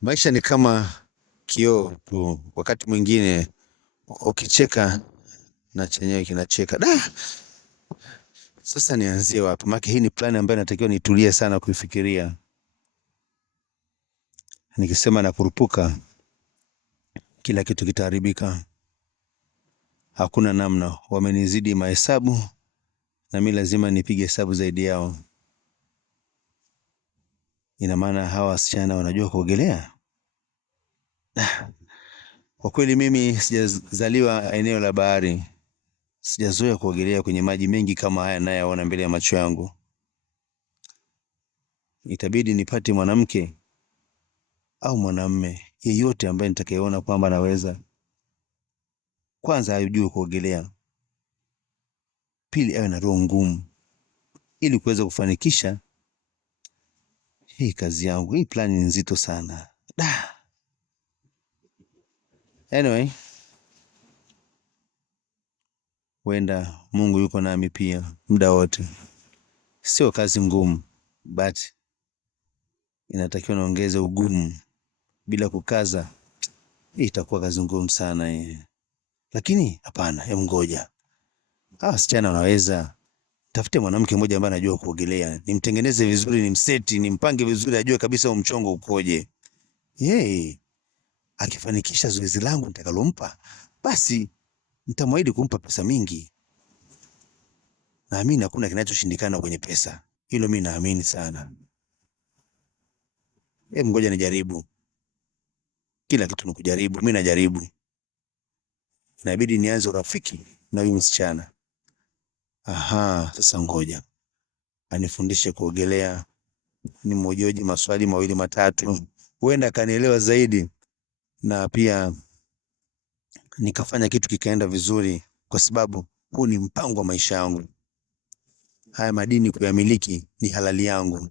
Maisha ni kama kioo tu. Wakati mwingine ukicheka na chenyewe kinacheka. Sasa nianzie wapi? Maana hii ni plan ambayo natakiwa nitulie sana kuifikiria. Nikisema na kurupuka, kila kitu kitaharibika. Hakuna namna, wamenizidi mahesabu na mimi lazima nipige hesabu zaidi yao. Ina maana hawa wasichana wanajua kuogelea? Kwa kweli mimi sijazaliwa eneo la bahari. Sijazoea kuogelea kwenye maji mengi kama haya ninayoona mbele ya macho yangu. Itabidi nipate mwanamke au mwanamume yeyote ambaye nitakayeona kwamba anaweza. Kwanza ajue kuogelea. Pili awe na roho ngumu. Ili kuweza kufanikisha hii kazi yangu. Hii plan ni nzito sana. Anyway, wenda Mungu yuko nami pia muda wote. Sio kazi ngumu, but inatakiwa naongeze ugumu. Bila kukaza, hii itakuwa kazi ngumu sana. Lakini hapana, hebu ngoja. Wasichana wanaweza. Tafute mwanamke mmoja ambaye anajua kuogelea. Nimtengeneze vizuri, nimseti, nimpange vizuri, ajue kabisa mchongo ukoje. Akifanikisha zoezi langu nitakalompa, basi nitamwahidi kumpa pesa mingi. Naamini hakuna kinachoshindikana kwenye pesa. Hilo mimi naamini sana. Ngoja nijaribu. Kila kitu ni kujaribu, mimi najaribu. Inabidi nianze urafiki na huyu msichana. Sasa ngoja anifundishe kuogelea, nimhoji maswali mawili matatu, huenda kanielewa zaidi, na pia nikafanya kitu kikaenda vizuri, kwa sababu huu ni mpango wa maisha yangu. Haya madini kuyamiliki ni halali yangu.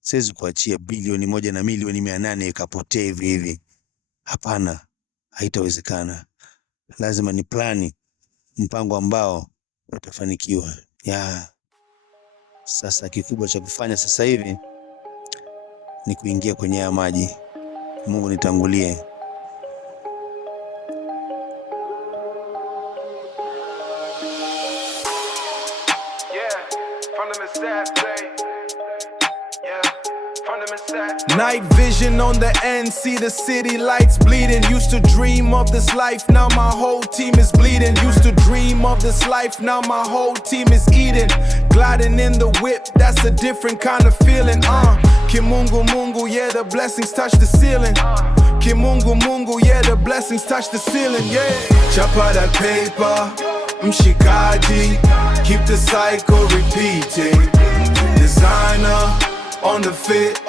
Siwezi kuachia bilioni 1 na milioni 800 ikapotea hivi hivi. Hapana, haitawezekana. Lazima ni plani, mpango ambao utafanikiwa. Sasa kikubwa cha kufanya sasa hivi ni kuingia kwenye haya maji. Mungu nitangulie. Night vision on the end, see the city lights bleeding. Used to dream of this life, now my whole team is bleeding. Used to dream of this life, now my whole team is eating. Gliding in the whip, that's a different kind of feeling. Kimungu mungu, yeah, the blessings touch the ceiling. Kimungu mungu, yeah, the blessings touch the ceiling, yeah. Chapa that paper, mshikaji, keep the cycle repeating. Designer on the fit,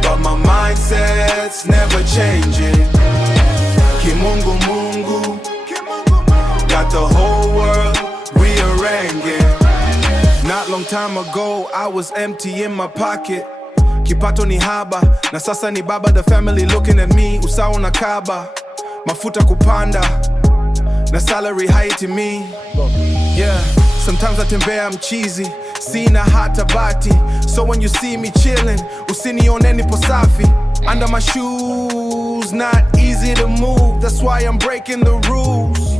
but my mindset's never changing. Kimungu mungu, got the whole world rearranging. Not long time ago, I was empty in my pocket. Kipato ni haba, na sasa ni baba, the family looking at me, usawa na kaba. Mafuta kupanda, na salary haiti me. Yeah, sometimes I tembea I'm cheesy, sina hata bati. So when you see me chillin', usinione nipo safi. Under my shoes, not easy to move, that's why I'm breaking the rules.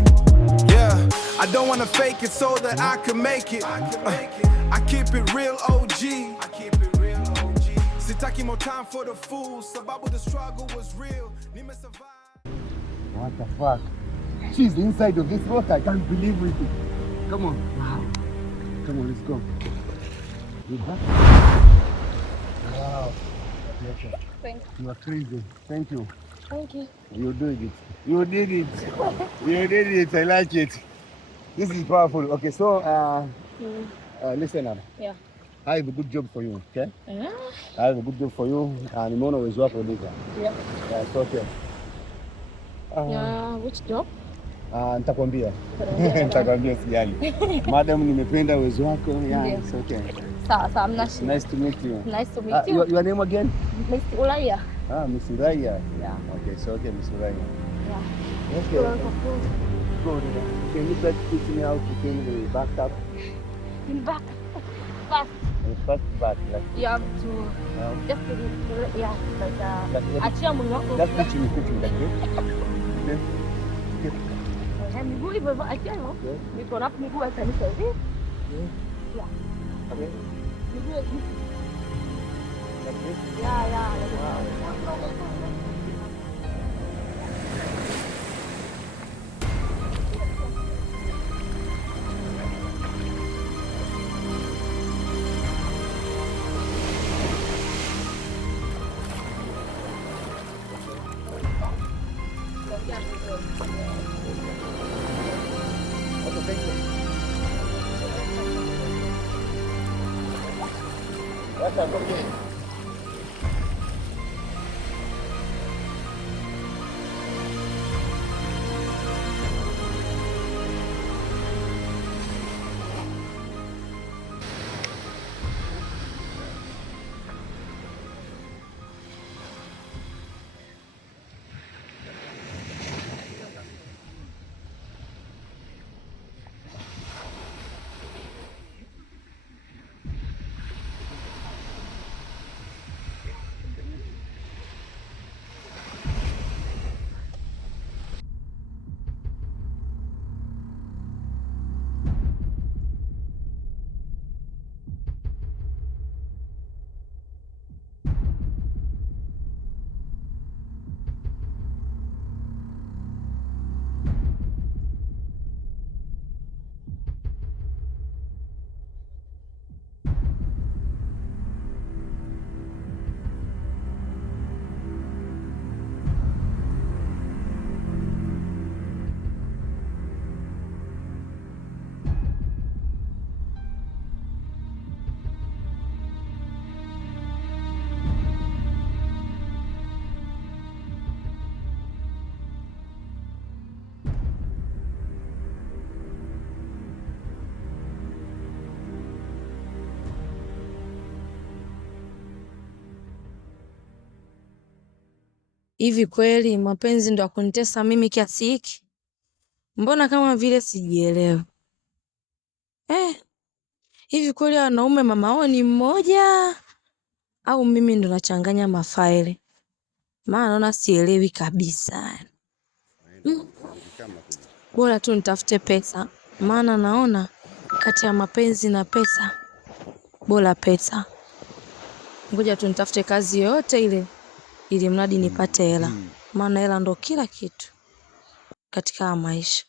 Yeah, I don't wanna fake it so that I can make it. I keep it real OG. Sitaki more time for the fools, sababu the struggle was real. Nime survive. What the fuck? She's inside of this water, I can't believe it. Come on. Wow. Come on, let's go. You back? Wow. Thank you. You are crazy. Thank you. Thank you. You did it. You did it. You did it. I like it. This is powerful. Okay, so listen up. Yeah. I have a good job for you, okay? Yeah. I have a good job for you. And nimeona uwezo wako Lisa. Yeah. Yeah, it's okay. Yeah, which job? Nitakwambia. Nitakwambia sijali. Madam, nimependa uwezo wako. Yeah, it's okay. Sawa, I'm not sure. Nice to meet you. Nice to meet you. Your name again? Miss Ulaya. Miss Ulaya. Yeah. Okay, so okay, Miss Ulaya. Yeah. Okay. Good. Can you please teach me how to clean the bathtub? In back. Fast. First part, like You have to just yeah, like achia mwili wako. Just pitching like this. Miguu hivyo achia no. Niko na miguu ya kanisa hivi. Yeah. Okay. Miguu hivi. Like this. Yeah. Hivi kweli mapenzi ndo akunitesa mimi kiasi hiki? Mbona kama vile sijielewi. Hivi kweli wanaume mama wao ni mmoja au mimi ndo nachanganya mafaili? Maana naona sielewi kabisa. Bora tu nitafute pesa. Maana naona kati ya mapenzi na pesa bora pesa. Ngoja tu nitafute kazi yote ile ili mradi nipate hela. Maana hela ndo kila kitu katika maisha.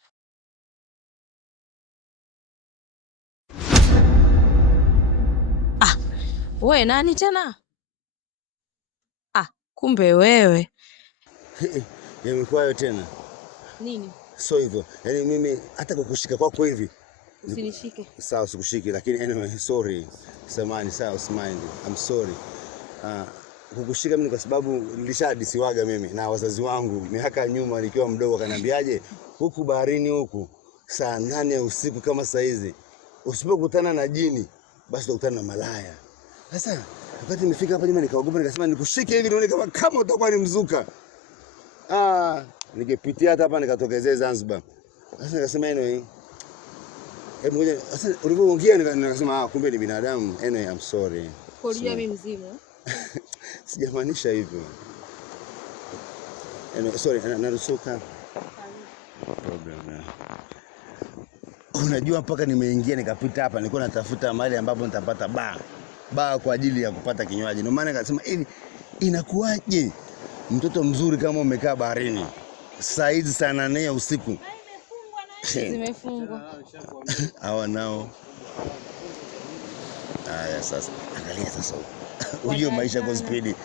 Wewe nani tena? Kumbe wewe. Yamekuwa tena. Nini? So hivyo. Yaani mimi hata kukushika kwako hivi. Usinishike. Sawa sikushiki lakini anyway sorry. Samahani sawa usimind. I'm sorry. Kukushika mimi kwa sababu nilishadisiwaga mimi na wazazi wangu miaka nyuma nikiwa mdogo akaniambiaje huku baharini huku saa 8 ya usiku kama saa hizi usipokutana na jini basi utakutana na malaya. Sasa wakati nimefika hapa nyuma nikaogopa nikasema nikushike hivi nione kama utakuwa ni mzuka. Ningepitia hata hapa nikatokezea Zanzibar. Sasa nikasema anyway hebu ngoja sasa ulivyoongea nikasema kumbe ni binadamu. Anyway I'm sorry. Kulia mimi mzimu. Sijamaanisha hivyo. Sorry, narusuka. Problem. Unajua mpaka nimeingia nikapita hapa nilikuwa natafuta mahali ambapo nitapata baa kwa ajili ya kupata kinywaji. Ndio maana nikasema hivi inakuwaje mtoto mzuri kama umekaa baharini saa hizi saa 8 ya usiku? Zimefungwa. Hawa nao. Haya sasa. Angalia sasa. Ujue maisha kwa spidi.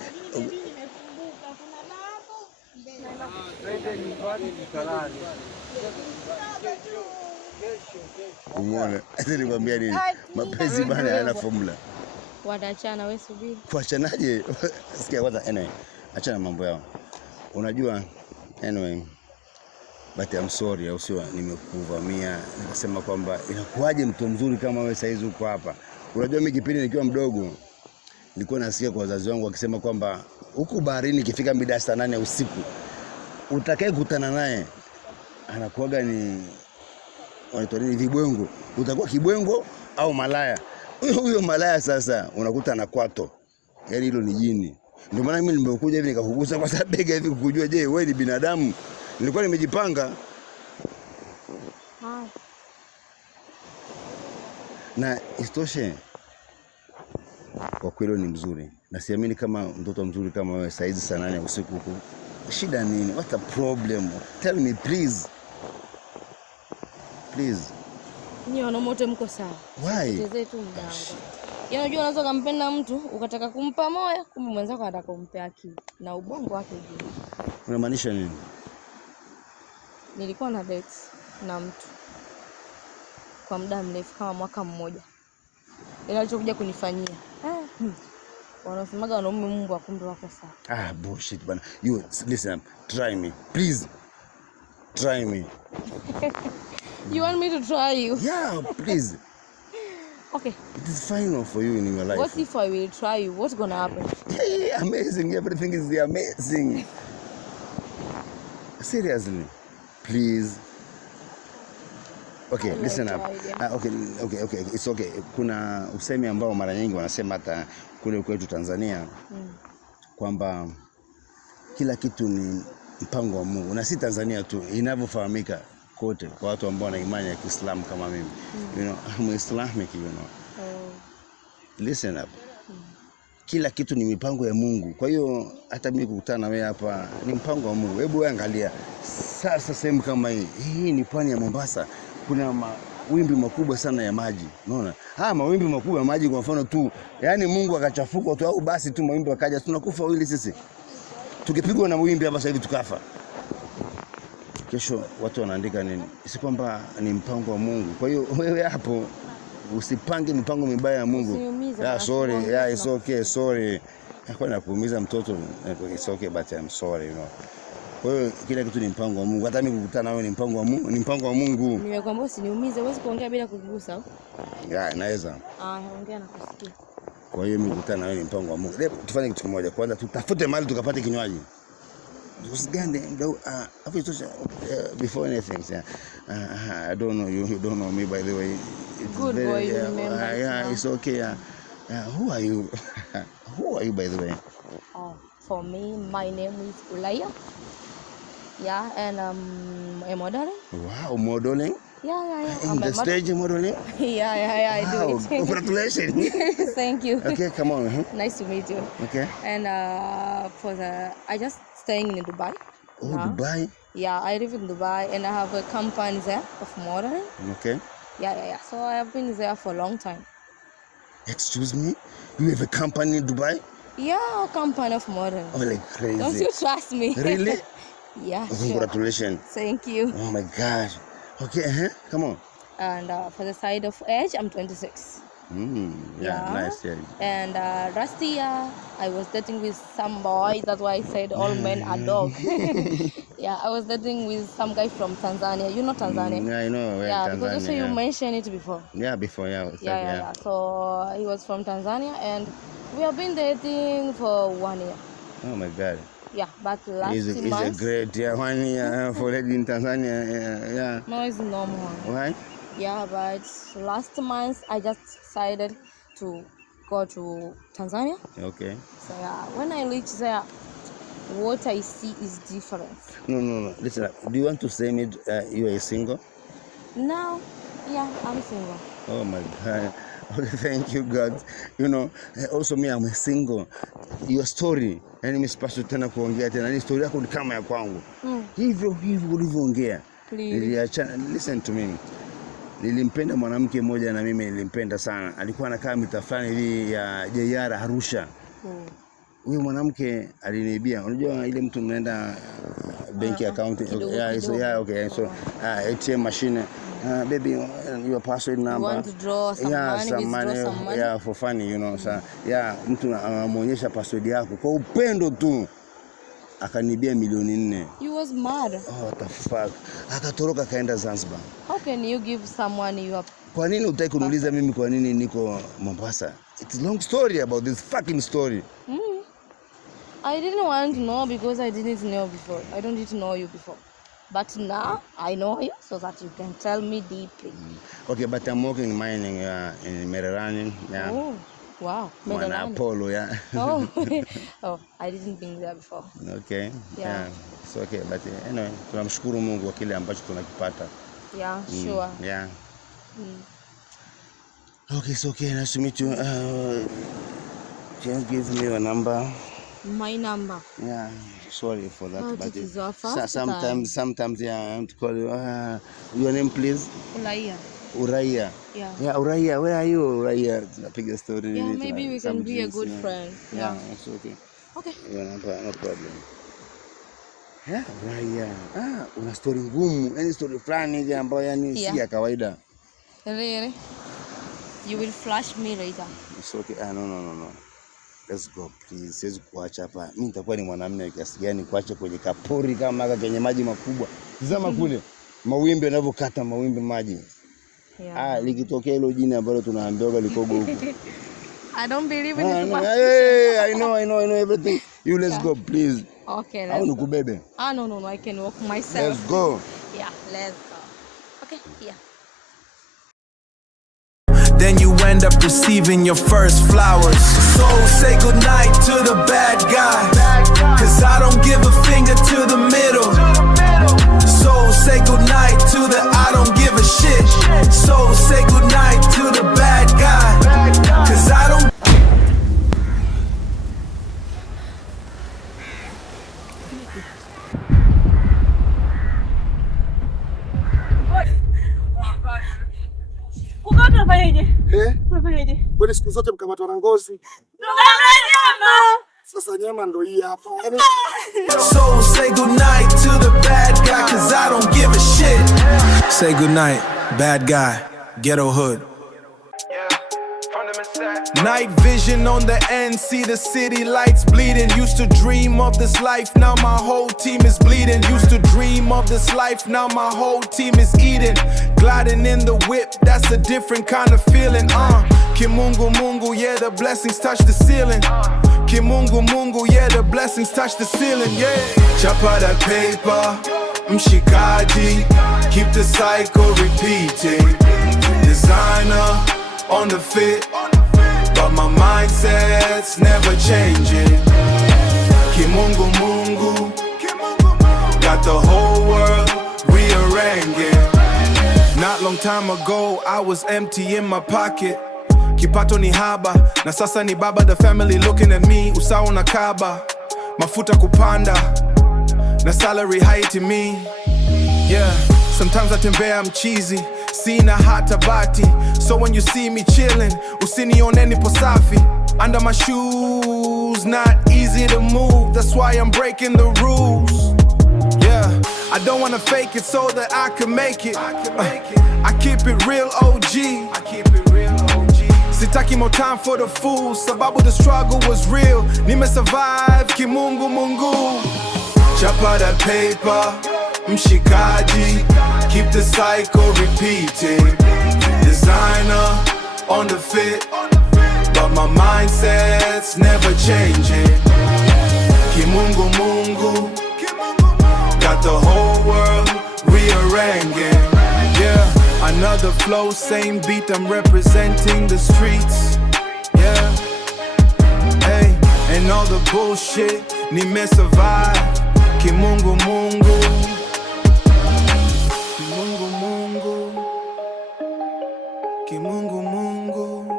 Umeona? Nilikwambia nini? Mapenzi bana hayana formula. Wataachana wewe subiri. Kuachanaje? Sikia kwanza anyway. Achana mambo yao. Unajua anyway but I'm sorry au sio nimekuvamia nikasema kwamba inakuwaje mtu mzuri kama wewe saizi uko hapa. Unajua mimi kipindi nikiwa mdogo nilikuwa nasikia kwa wazazi wangu wakisema kwamba huku baharini ikifika mida saa 8 ya usiku utakaye kutana naye anakuaga ni wanaitwa nini vibwengo. Utakuwa kibwengo au malaya. Huyo malaya sasa unakuta na kwato. Yaani hilo ni jini. Ndio maana mimi nimekuja hivi nikakugusa kwa sababu bega hivi kukujua, je, wewe ni binadamu? Nilikuwa nimejipanga. Na istoshe kwa kweli ni mzuri. Na siamini kama mtoto mzuri kama wewe saizi saa 8 usiku huku. Shida nini? What a problem? Tell me please. Please. Ni wanamote mko sawa. Why? Chezee tu mdango. Yaani unajua unaweza kumpenda mtu ukataka kumpa moyo, kumbe mwenzako anataka kumpa akili na ubongo wake juu. Unamaanisha nini? Nilikuwa na date na mtu kwa muda mrefu kama mwaka mmoja. Ila alichokuja kunifanyia. Wanasemaga wanaume Mungu akumbe wako sawa. Bullshit bana. You listen, try me. Please. Try me. You want me to try you? Yeah, please. Okay. It is final for you in your life. What if I will try you? What's gonna happen? Hey, amazing. Everything is amazing. Seriously. Please. Okay, listen up. Okay. It's okay. Kuna usemi ambao mara nyingi wanasema hata kule kwetu Tanzania kwamba kila kitu ni mpango wa Mungu. Na si Tanzania tu, inavyofahamika kote kwa watu ambao wana imani ya Kiislamu kama mimi. You know, I'm Islamic, you know. Listen up. Kila kitu ni mipango ya Mungu. Kwa hiyo hata mimi kukutana na wewe hapa ni mpango wa Mungu. Hebu wewe angalia. Sasa sehemu kama hii ni pwani ya Mombasa. Kuna mawimbi makubwa sana ya maji. Unaona? Mawimbi makubwa ya maji kwa mfano tu. Yaani Mungu akachafuka tu au basi tu mawimbi akaja tunakufa wili sisi. Tukipigwa na mawimbi hapa sasa hivi tukafa. Kesho watu wanaandika nini? Si kwamba ni mpango wa Mungu. Kwa hiyo wewe hapo usipange mipango mibaya ya Mungu. Sorry. It's okay. Sorry. Kwa nini kuumiza mtoto? It's okay but I'm sorry, you know. Kwa hiyo kila kitu ni mpango wa Mungu. Hata mimi kukutana na wewe ni mpango wa Mungu, ni mpango wa Mungu. Nimekwambia usiniumize, huwezi kuongea bila kugusa. Naweza. Ongea na kusikia. Kwa hiyo mimi kukutana na wewe ni mpango wa Mungu. Leo tufanye kitu kimoja. Kwanza tutafute mahali tukapate kinywaji. Usigande before anything. I don't know you don't know me by the way. It's good very, boy, you remember. It's okay. Who are you? Who are you by the way? For me, my name is Ulaya. Yeah, and a modeling. Wow, modeling? Yeah. In the stage modeling? Yeah, I do it. Congratulations. Thank you. Okay, come on. Nice to meet you. Okay. And I just staying in Dubai. Dubai? Yeah, I live in Dubai and I have a company there of modeling. Okay. Yeah. So I have been there for a long time. Excuse me? You have a company in Dubai? Yeah, a company of modeling. Oh, like crazy. Don't you trust me? Really? Yeah. Congratulations. Sure. Thank you. Oh my gosh. Okay, come on. And for the side of age, I'm 26. Nice. Yeah. And last year, I was dating with some boy. That's why I said all men are dogs. Yeah, I was dating with some guy from Tanzania. You know Tanzania? I know. Yeah, Tanzania, because you mentioned it before. Yeah, before, Yeah. So he was from Tanzania, and we have been dating for 1 year. Oh my God. Yeah, but last month. It's a great 1 year for lady in Tanzania. Yeah. No, it's normal. Why? Yeah, but last month I just decided to go to Tanzania. Okay. So yeah, when I reach there, what I see is different. No. Listen, do you want to say me you are single? No, yeah, I'm single. Oh my God. Thank you God. You know, also me I'm single. Your story, yani mimi sipaswi tena kuongea tena. Ni story yako ni kama ya kwangu. Hivyo ulivyoongea. Listen to me. Nilimpenda mwanamke mmoja na mimi nilimpenda sana. Alikuwa anakaa mitaa fulani hivi ya JR Arusha. Huyo mwanamke aliniibia. Unajua ile mtu mnaenda bank account. Okay. So ATM machine. Baby, your password number. You want to draw some money? Some money. Yeah, for funny, you know. So, mtu anamuonyesha password yako kwa upendo tu. Akanibia milioni 4. You was mad. Oh, what the fuck. Akatoroka kaenda Zanzibar. How can you give someone your... Kwa nini utaki kuniuliza mimi kwa nini niko Mombasa? It's a long story about this fucking story. I didn't want to know because I didn't know before. I don't need to know you before. But now I know you so that you can tell me deeply. Okay, but I'm working in mining in Mererani. Yeah. Oh, wow. Mwana Apollo, yeah. Oh, oh, I didn't been there before. Okay. Yeah. It's okay, but anyway, tunamshukuru Mungu kwa kile ambacho tunakipata. Yeah, sure. Yeah. Okay, it's okay. Nice to meet you. Can you give me your number? My number. Yeah. Sorry for that, Oh, but this is our first sometimes yeah, I want to call you. Your name, please? Ulaya. Uraya. Yeah. Yeah, Uraya. Where are you, Uraya? Tunapiga story. Yeah, maybe we can be a good friend. Yeah, it's okay. Okay. Your number, no problem. Yeah, Uraya. Una story ngumu, yani story fulani hivi ambayo yani si ya kawaida. Really? You will flash me later. It's okay. No. Let's go please. Siwezi kuacha hapa. Mimi nitakuwa ni mwanamume kiasi gani kuacha kwenye kapori kama haka kwenye maji makubwa. Tazama kule. Mawimbi yanavyokata mawimbi maji. Yeah. Likitokea hilo jini ambalo tunaambiwa likogo huko. I don't believe in it. Hey, I know everything. You let's go please. Okay, Au nikubebe? No, I can walk myself. Let's go. Yeah, let's go. Okay, yeah. Then you end up receiving your first flowers. So say goodnight to the bad guy, cause I don't give a finger to the middle. So say goodnight to the I don't give a shit. So say goodnight to the bad guy, cause I don't. Kwani siku zote mkamatwa na ngozi? Sasa nyama ndo hii hapa. So say goodnight to the bad guy, cause I don't give a shit. Say goodnight, bad guy, ghetto hood. Night vision on the end, see the city lights bleeding. Used to dream of this life, now my whole team is bleeding. Used to dream of this life, now my whole team is eating. Gliding in the whip, that's a different kind of feeling. Kimungu Mungu, yeah, the blessings touch the ceiling. Kimungu Mungu, yeah, the blessings touch the ceiling, yeah. Chapa that paper, mshikaji, keep the cycle repeating. Designer on the fit, but my mindset's never changing. Kimungu Mungu, got the whole world rearranging. Not long time ago, I was empty in my pocket. Kipato ni haba, na sasa ni baba. The family looking at me, usawa na kaba. Mafuta kupanda, na salary haiti me. Yeah, sometimes I tembea I'm cheesy, sina hata bati. So when you see me chillin', usinione nipo safi. Under my shoes, not easy to move. That's why I'm breaking the rules. Yeah, I don't wanna fake it so that I can make it. I keep it real OG. Sitaki more time for the fools, sababu the struggle was real. Nime survive, kimungu mungu. Chapa that paper, mshikaji, keep the cycle repeating. Designer on the fit, but my mindset's never changing. Kimungu mungu, got the whole world rearranging. Yeah, another flow, same beat, I'm representing the streets. Yeah, hey, and all the bullshit, nime survive. Kimungu mungu, kimungu mungu, kimungu mungu.